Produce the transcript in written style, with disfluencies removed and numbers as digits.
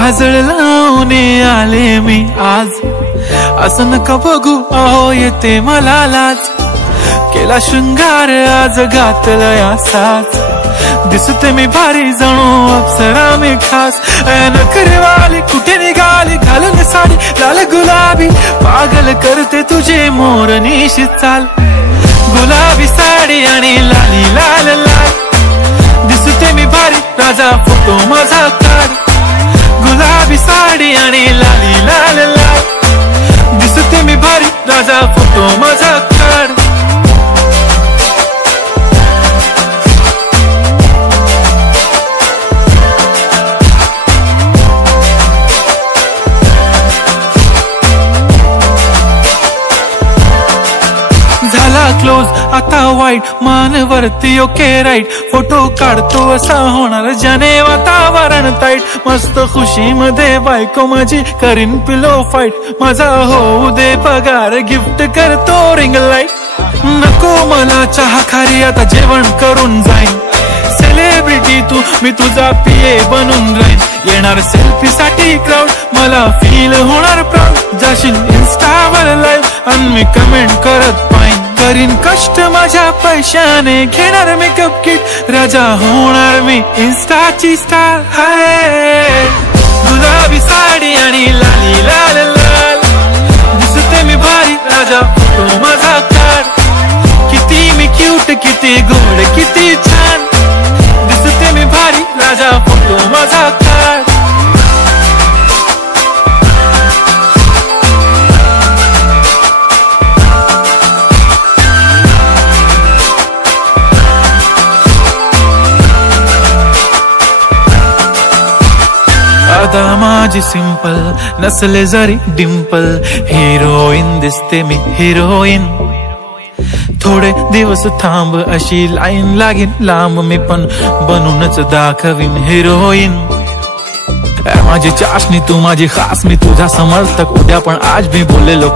काजळ लावून आले मी आज, असं नका बघू अहो येते मला लाज. केला शृंगार आज घातलाय असाच, दिसते मी भारी जणू अप्सरा मी खास. नखरेवाली कुठे निघाली घालून साडी लाल गुलाबी, पागल करते तुझे मोरनीशी चाल. गुलाबी साडी आणि लाली लाल लाल, दिसते मी भारी राजा फोटो माझा काढ. गुलाबी साडी आणि लाली लाल लाल, दिसते मी भारी राजा फोटो माझा काढ. झाला क्लोज आता वाईट, मान वरती ओके राईट. फोटो काढतो असा होणार ज्याने वातावरण ताईट. मस्त खुशी मध्ये बायको माझी करीन पिलो फाईट. माझा होऊ दे पगार गिफ्ट करतो रिंग लाईट. नको मला चहा खारी आता जेवण करून जाईन. सेलिब्रिटी तू मी तुझा पिये बनून राहीन. येणार सेल्फी साठी क्राऊड मला फील होणार प्राऊड. जाशील इन्स्टावर लाईव्ह आणि मी कमेंट करत पाहिन. करीन कष्ट माझ्या पैशाने घेणार मेकअप किट. राजा होणार मी इन्स्टाची स्टार. हाय गुलाबी साडी आणि लाली लाल लाल, दिसते मी भारी राजा फोटो माझा काढ. किती मी क्यूट किती गोड किती छान, दिसते मी भारी राजा फोटो माझा काढ. आता माझी सिंपल नसले जरी डिंपल, हिरोईन दिसते मी हिरोईन. थोडे दिवस थांब अशी लाईन लागेल लांब, मी पण बनूनच दाखवीन हिरोईन. माझी चाशनी तू माझी खास, मी तुझा समर्थक उद्या पण आज मी बोललेलो.